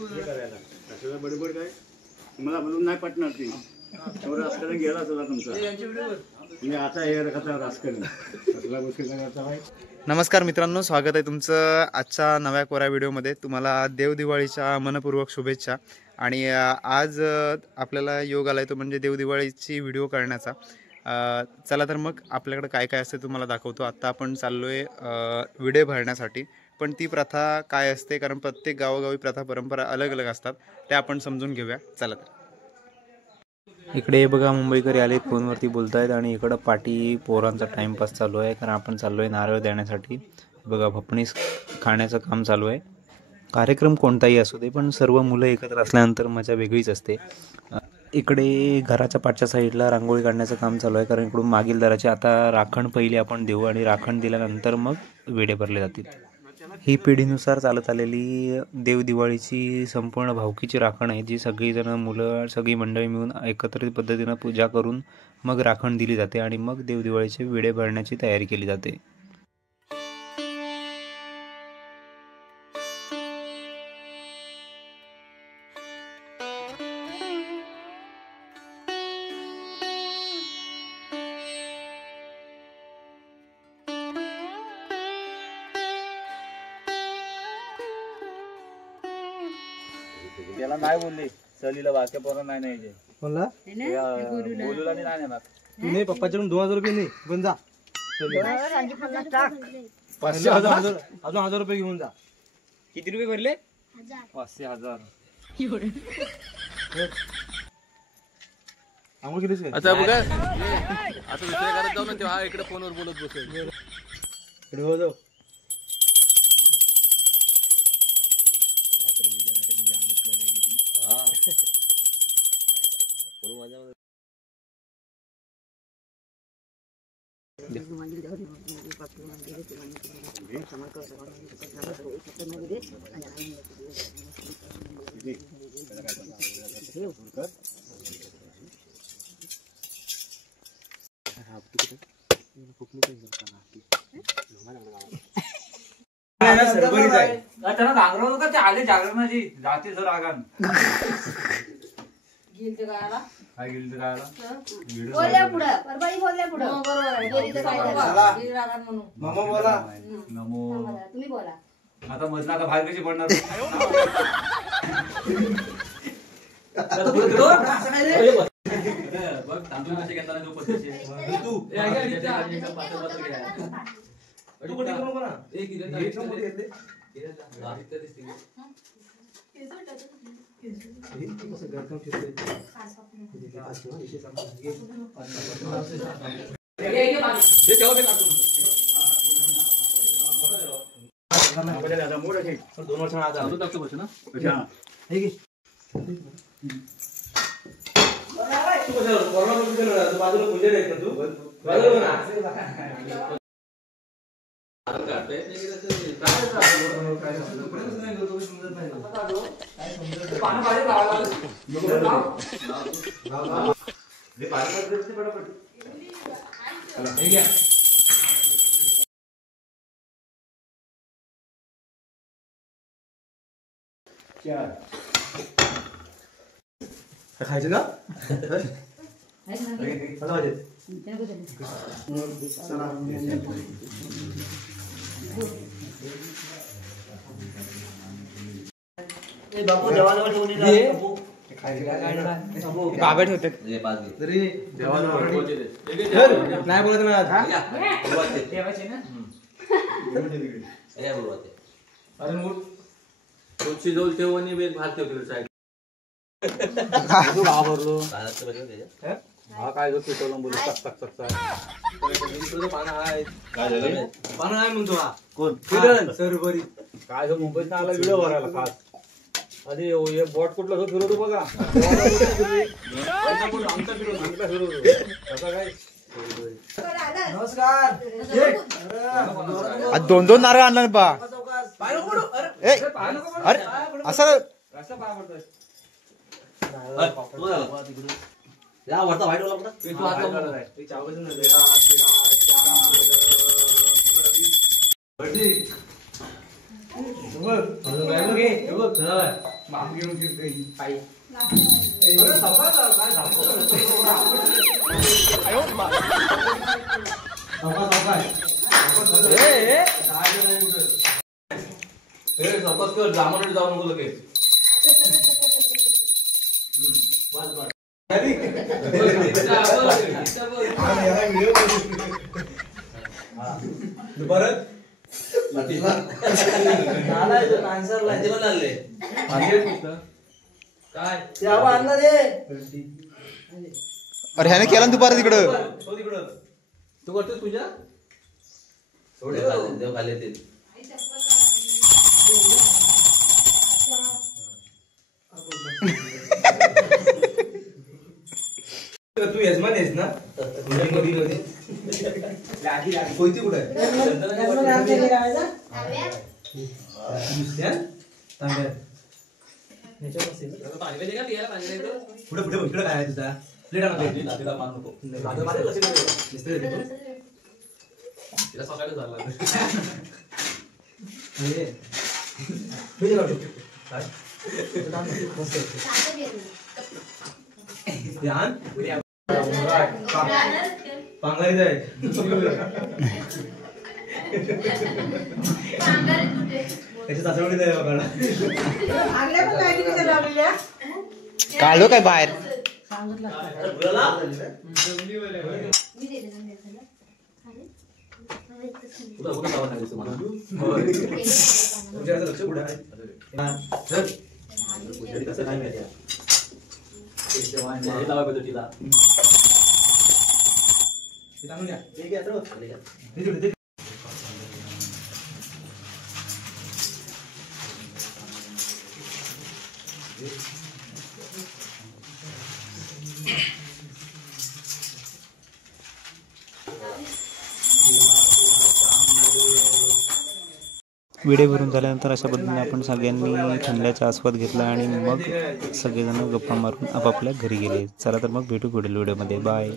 करायला बडबड काय मला बोलून नाही पटणार ती राजकारण गेला तुला तुमचा मी आता हे राजकारण. नमस्कार मित्रांनो, स्वागत आहे तुमचं आजच्या नव्या कोऱ्या व्हिडिओमध्ये. तुम्हाला देव दिवाळीच्या मनपूर्वक शुभेच्छा. आणि आज आपल्याला योग आला आहे तो म्हणजे देव दिवाळीची व्हिडिओ करण्याचा. चला तर मग आपल्याकडे काय काय असते तुम्हाला दाखवतो. आत्ता आपण चाललो आहे विडे भरण्यासाठी. पण ती प्रथा काय असते, कारण प्रत्येक गावोगावी प्रथा परंपरा अलग अलग असतात, त्या आपण समजून घेऊया. चला तर. इकडे बघा मुंबईकरी आलेत, फोनवरती बोलत आहेत आणि इकडं पाठी पोरांचा टाईमपास चालू आहे, कारण आपण चाललो आहे नारळ देण्यासाठी. बघा भपणीस खाण्याचं काम चालू आहे. कार्यक्रम कोणताही असू दे, पण सर्व मुलं एकत्र असल्यानंतर मजा वेगळीच असते. इकडे घराच्या पाठच्या साईडला रांगोळी काढण्याचं काम चालू आहे, कारण इकडून मागील दाराची आता राखण पहिली आपण देऊ आणि राखण दिल्यानंतर मग विडे भरले जातील. ही पिढीनुसार चालत आलेली देव दिवाळीची संपूर्ण भावकीची राखण आहे, जी सगळीजण मुलं सगळी मंडळी मिळून एकत्रित पद्धतीनं पूजा करून मग राखण दिली जाते आणि मग देव दिवाळीचे विडे भरण्याची तयारी केली जाते. त्याला नाही बोलले सहलीला बाकी पोरं नाही न्यायचे बोलला बोलूला नाही नेणार तू नाही. पप्पाच्याकडून 2000 रुपये नाही पण जा 500 अजून 1000 रुपये घेऊन जा. किती रुपये भरले? 500,000. आम्हाला किती आता बघा आता दुसऱ्या घरात जाऊ ना तेव्हा इकडे फोनवर बोलत बसेल. हो जाऊ आले जागरणाची जाते जर आगान आता मधला आता बाहेर कशी पडणार. बघ तांदूळ कसे घेताना जो पद्धतीचे दोन वर्ष खायचं का बापू देवाजवळ बाबा ठेवते नाही बोलत ना बेल भात ठेवते हा काय पानं आहे म्हणतो हा कोण सरबरी काय मुंबईत आला व्हिडिओ भरायला खास. आधी बॉट कुठला फिरवतो बघा आमचा फिरवतो काय. नमस्कार. दोन नारळ आणला बा. अरे असं या वरता वाईट जामून जाऊ नको लगेच. अरे ह्याने केला ना दुपार तिकडं. तू करतोस तुझ्या देव खाली ते तू यजमान आहेस ना. कोणती कुठे पुढे पुढे इकडे काय आहे तुझा प्लेट मान नको सकाळी झाला पांगारी जाय त्याची सासवडी जाय बघा काढलो काय बाहेर. लक्ष कुठे व्हिडिओ भरून झाल्यानंतर अशा पद्धतीने आपण सगळ्यांनी थंड्याचा आस्वाद घेतला आणि मग सगळेजण गप्पा मारून आपापल्या घरी गेले. चला तर मग भेटू पुढील व्हिडिओमध्ये. बाय.